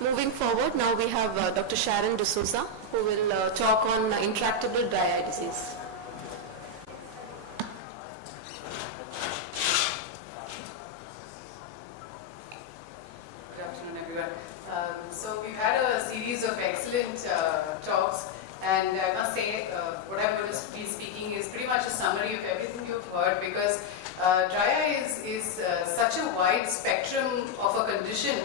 Moving forward, now we have Dr. Sharon Dsouza, who will talk on intractable dry eye disease. Good afternoon, everyone. So we've had a series of excellent talks, and I must say what I'm going to be speaking is pretty much a summary of everything you've heard, because dry eye is such a wide spectrum of a condition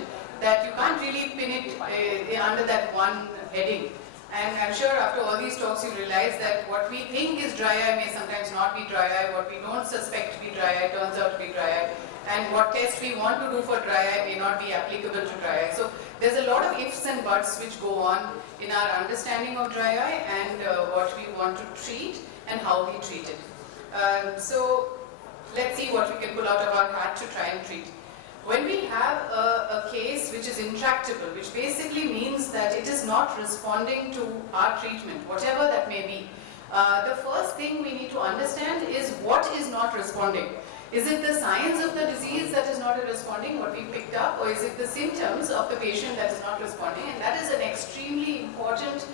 that you can't really pin it under that one heading. And I'm sure after all these talks you realize that what we think is dry eye may sometimes not be dry eye, what we don't suspect to be dry eye turns out to be dry eye, and what test we want to do for dry eye may not be applicable to dry eye. So there's a lot of ifs and buts which go on in our understanding of dry eye and what we want to treat and how we treat it. So let's see what we can pull out of our hat to try and treat. When we have a case which is intractable, which basically means that it is not responding to our treatment, whatever that may be, the first thing we need to understand is what is not responding. Is it the signs of the disease that is not responding, what we picked up, or is it the symptoms of the patient that is not responding? And that is an extremely important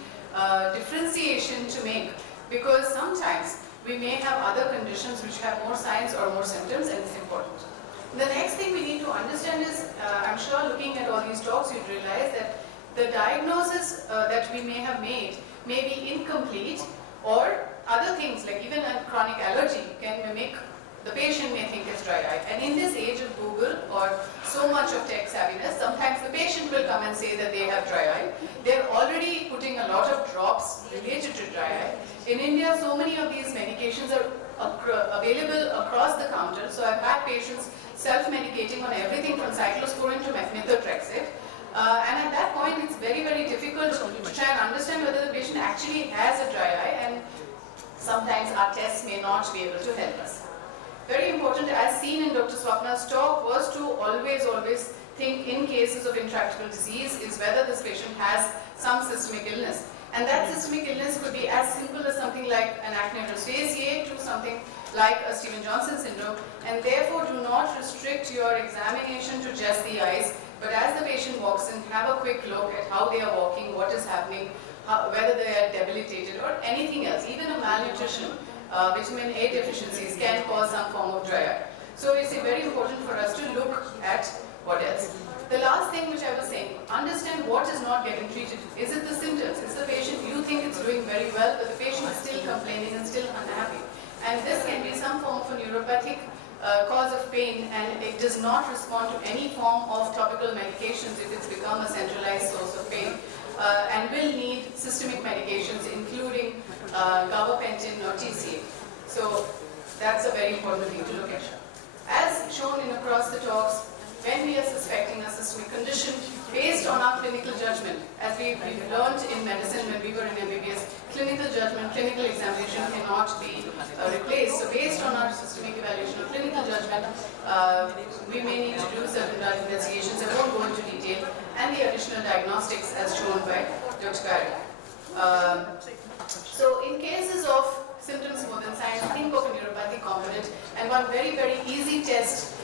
differentiation to make, because sometimes we may have other conditions which have more signs or more symptoms, and it's important. The next thing we need to understand is, I'm sure looking at all these talks you'd realize that the diagnosis that we may have made may be incomplete, or other things like even a chronic allergy can make the patient may think it's dry eye. And in this age of Google or so much of tech savviness, sometimes the patient will come and say that they have dry eye. They're already putting a lot of drops related to dry eye. In India, so many of these medications are available across the counter. So I've had patients self-medicating on everything from cyclosporin to methotrexate. And at that point, it's very, very difficult to try and understand whether the patient actually has a dry eye, and sometimes our tests may not be able to help us. Very important, as seen in Dr. Swapna's talk, was to always think in cases of intractable disease is whether this patient has some systemic illness. And that systemic illness could be as simple as something like an acne rosacea to something like a Stevens-Johnson syndrome, and therefore do not restrict your examination to just the eyes, but as the patient walks in, have a quick look at how they are walking, what is happening, whether they are debilitated or anything else. Even a malnutrition, vitamin A deficiencies can cause some form of dry eye. So it's very important for us to look at what else. The last thing which I was saying, understand what is not getting treated. Is it the symptoms? Is the patient, you think it's doing very well, but the patient is still complaining and still unhappy. And this can be some form of a neuropathic cause of pain, and it does not respond to any form of topical medications if it's become a centralized source of pain, and will need systemic medications including gabapentin or TCA. So that's a very important thing to look at. As shown in across the talks, when we are suspecting a systemic condition, based on our clinical judgment, as we've learned in medicine when we were in MBBS, clinical judgment, clinical examination cannot be replaced. So based on our systemic evaluation of clinical judgment, we may need to do certain investigations. I won't go into detail, and the additional diagnostics as shown by Dr. Kari. So in cases of symptoms more than signs, think of a neuropathic component, and one very, very easy test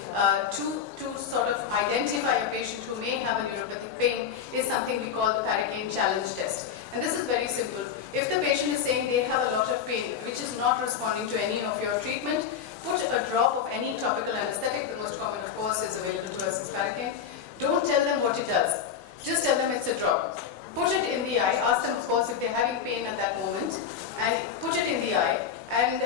to sort of identify a patient who may have a neuropathic pain is something we call the Parikane challenge test. And this is very simple. If the patient is saying they have a lot of pain which is not responding to any of your treatment, put a drop of any topical anesthetic. The most common, of course, is available to us is Parikane. Don't tell them what it does. Just tell them it's a drop. Put it in the eye. Ask them, of course, if they're having pain at that moment, and put it in the eye, and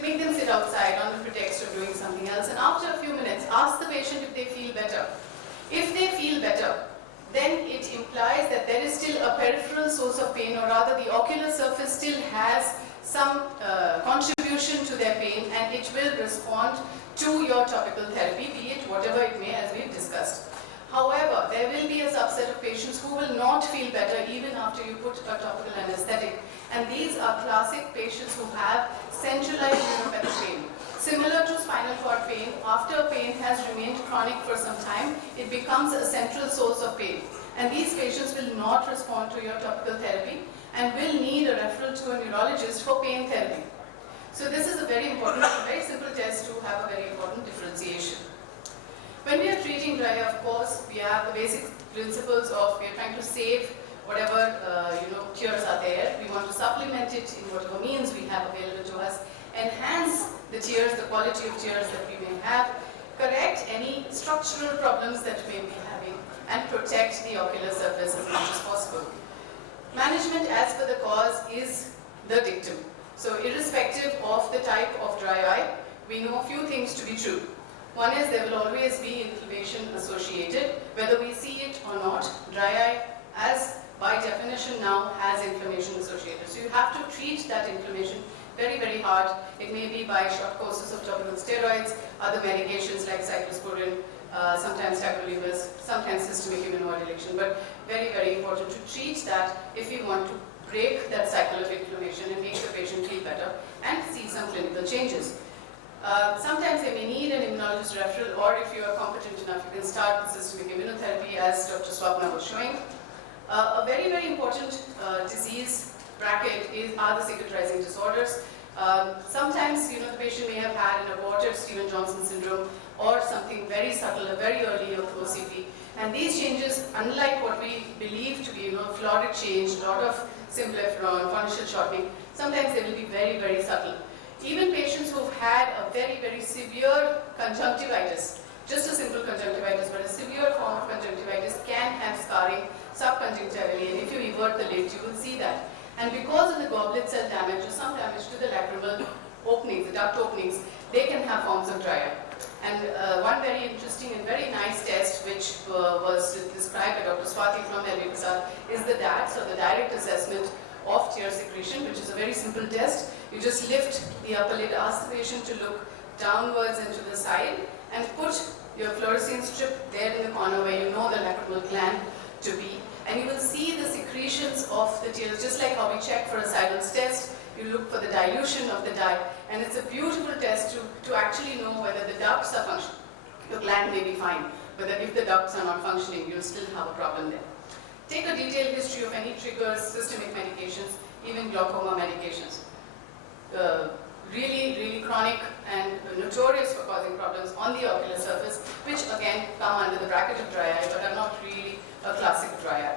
make them sit outside on the pretext of doing something else. And after a few minutes, ask the patient if they feel better. If they feel better, then it implies that there is still a peripheral source of pain, or rather the ocular surface still has some contribution to their pain, and it will respond to your topical therapy, be it whatever it may, as we've discussed. However, there will be a subset of patients who will not feel better even after you put a topical anesthetic, and these are classic patients who have centralized neuropathic pain. Similar to spinal cord pain, after pain has remained chronic for some time, it becomes a central source of pain. And these patients will not respond to your topical therapy and will need a referral to a neurologist for pain therapy. So this is a very important, very simple test to have a very important differentiation. When we are treating dry eye, of course, we have the basic principles of we are trying to save whatever tears are there. We want to supplement it in whatever means we have available to us, enhance the tears, the quality of tears that we may have, correct any structural problems that we may be having, and protect the ocular surface as much as possible. Management as per the cause is the dictum. So irrespective of the type of dry eye, we know a few things to be true. One is there will always be inflammation associated, whether we see it or not. Dry eye, as by definition now, has inflammation associated. So you have to treat that inflammation very, very hard. It may be by short courses of topical steroids, other medications like cyclosporin, sometimes tacrolimus, sometimes systemic immunomodulation, but very, very important to treat that if we want to break that cycle of inflammation and make the patient feel better and see some clinical changes. Sometimes they may need an immunologist referral, or if you are competent enough, you can start the systemic immunotherapy as Dr. Swapna was showing. A very, very important disease bracket are the cicatrizing disorders. Sometimes, the patient may have had an aborted Stevens-Johnson syndrome or something very subtle, a very early OCP. And these changes, unlike what we believe to be, florid change, a lot of symplepharon, corneal shortening, sometimes they will be very, very subtle. Even patients who've had a very, very severe conjunctivitis, just a simple conjunctivitis, but a severe form of conjunctivitis can have scarring subconjunctivally, and if you invert the lid, you will see that. And because of the goblet cell damage or some damage to the lacrimal openings, the duct openings, they can have forms of dry eye. And one very interesting and very nice test which was described by Dr. Swati from AIOC is the DAT, so the direct assessment of tear secretion, which is a very simple test. You just lift the upper lid, ask the patient to look downwards and to the side, and put your fluorescein strip there in the corner where you know the lacrimal gland to be. And you will see the secretions of the tears, just like how we check for a Seidels test. You look for the dilution of the dye, and it's a beautiful test to actually know whether the ducts are functioning. Your gland may be fine, but if the ducts are not functioning, you'll still have a problem there. Take a detailed history of any triggers, systemic medications, even glaucoma medications. Really, really chronic and notorious for causing problems on the ocular surface, which again come under the bracket of dry eye, but are not really a classic dry eye.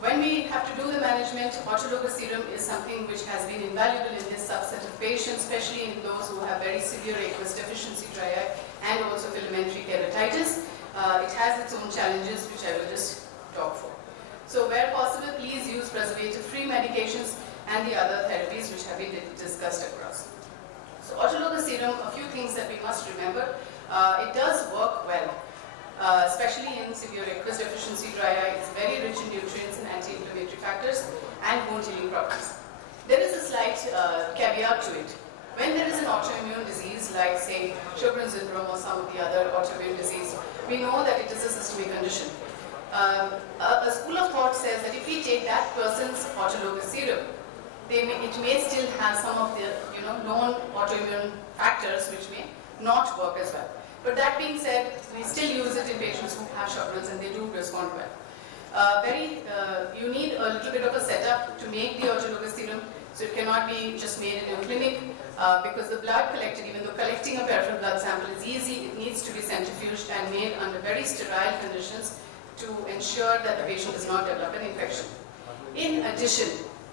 When we have to do the management, autologous serum is something which has been invaluable in this subset of patients, especially in those who have very severe aqueous deficiency dry eye and also filamentary keratitis. It has its own challenges, which I will just talk for. So where possible, please use preservative-free medications and the other therapies which have been discussed across. So autologous serum, a few things that we must remember. It does work well, especially in severe aqueous deficiency dry eye. It's very rich in nutrients and anti-inflammatory factors and wound healing properties. There is a slight caveat to it. When there is an autoimmune disease like, say, Sjogren's syndrome or some of the other autoimmune disease, we know that it is a systemic condition. A school of thought says that if we take that person's autologous serum, it may still have some of the known autoimmune factors which may not work as well. But that being said, we still use it in patients who have Sjogren's and they do respond well. You need a little bit of a setup to make the autologous serum, so it cannot be just made in a clinic because the blood collected, even though collecting a peripheral blood sample is easy, it needs to be centrifuged and made under very sterile conditions to ensure that the patient does not develop an infection. In addition,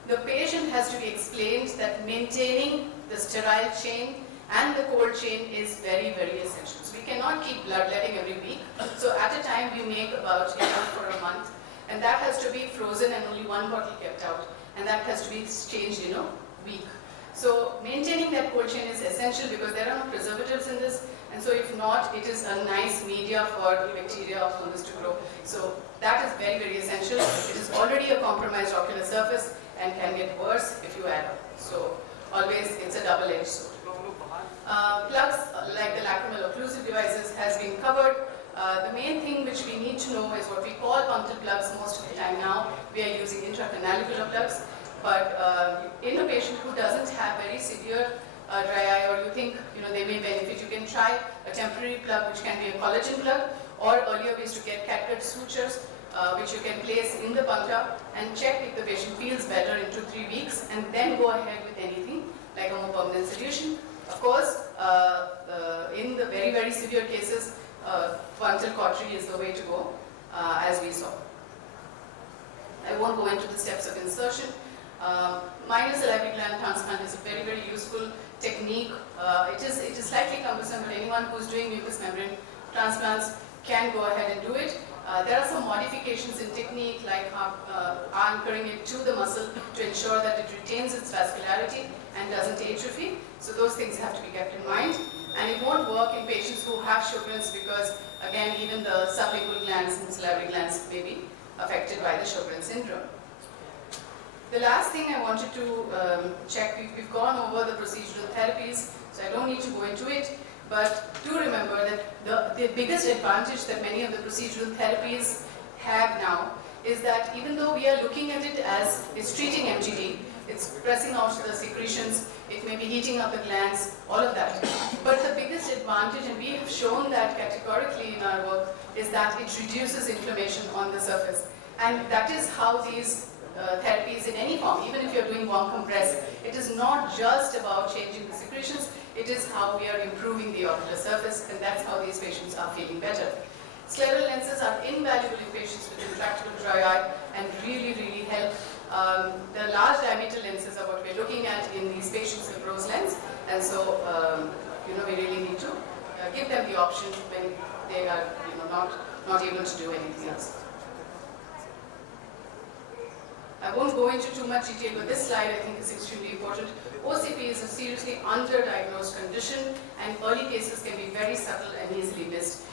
the patient has to be explained that maintaining the sterile chain and the cold chain is very, very essential. So we cannot keep bloodletting every week. So at a time we make about enough for a month, and that has to be frozen and only one bottle kept out, and that has to be exchanged in a week. So maintaining that cold chain is essential because there are no preservatives in this, and so if not, it is a nice media for bacteria or fungus to grow. So that is very, very essential. It is already a compromised ocular surface and can get worse if you add up. So always it's a double-edged sword. Plugs like the lacrimal occlusive devices has been covered. The main thing which we need to know is what we call punctal plugs. Most of the time now we are using intracanalicular plugs, but in a patient who doesn't have very severe dry eye, or you think they may benefit, you can try a temporary plug which can be a collagen plug, or earlier we used to get catgut sutures which you can place in the puncta and check if the patient feels better in 2-3 weeks, and then go ahead with anything like a more permanent solution. Of course, in the very, very severe cases, frontal cautery is the way to go, as we saw. I won't go into the steps of insertion. Minor salivary gland transplant is a very, very useful technique. It is slightly cumbersome, but anyone who's doing mucous membrane transplants can go ahead and do it. There are some modifications in technique, like anchoring it to the muscle to ensure that it retains its vascularity and doesn't atrophy. So those things have to be kept in mind. And it won't work in patients who have Sjogren's because, again, even the sublingual glands and salivary glands may be affected by the Sjogren's syndrome. The last thing I wanted to check, we've gone over the procedural therapies, so I don't need to go into it, but do remember that the biggest advantage that many of the procedural therapies have now is that even though we are looking at it as it's treating MGD, it's pressing out the secretions, it may be heating up the glands, all of that. But the biggest advantage, and we have shown that categorically in our work, is that it reduces inflammation on the surface. And that is how these therapies in any form, even if you're doing warm compress, it is not just about changing the secretions, it is how we are improving the ocular surface, and that's how these patients are feeling better. Scleral lenses are invaluable in patients with intractable dry eye and really, really help. The large diameter lenses are what we're looking at in these patients with rose lens, and so we really need to give them the option when they are not able to do anything else. I won't go into too much detail, but this slide I think is extremely important. OCP is a seriously underdiagnosed condition, and early cases can be very subtle and easily missed.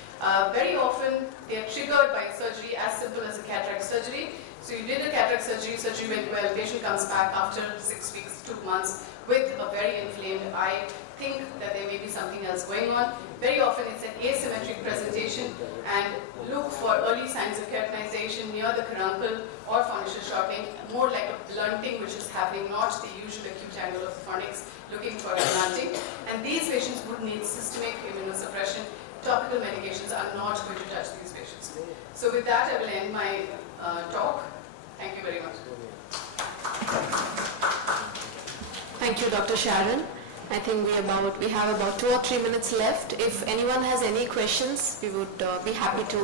Very often they are triggered by surgery as simple as a cataract surgery. So you did a cataract surgery, surgery went well, patient comes back after 6 weeks, 2 months with a very inflamed eye. Think that there may be something else going on. Very often it's an asymmetric presentation, and look for early signs of keratinization near the caruncle or fornical shortening, more like a blunting which is happening, not the usual acute angle of the fornix, looking for a blunting. And these patients would need systemic immunosuppression. Topical medications are not going to touch these patients. So with that, I will end my talk. Thank you very much. Thank you, Dr. Sharon. I think we have about 2 or 3 minutes left. If anyone has any questions, we would be happy to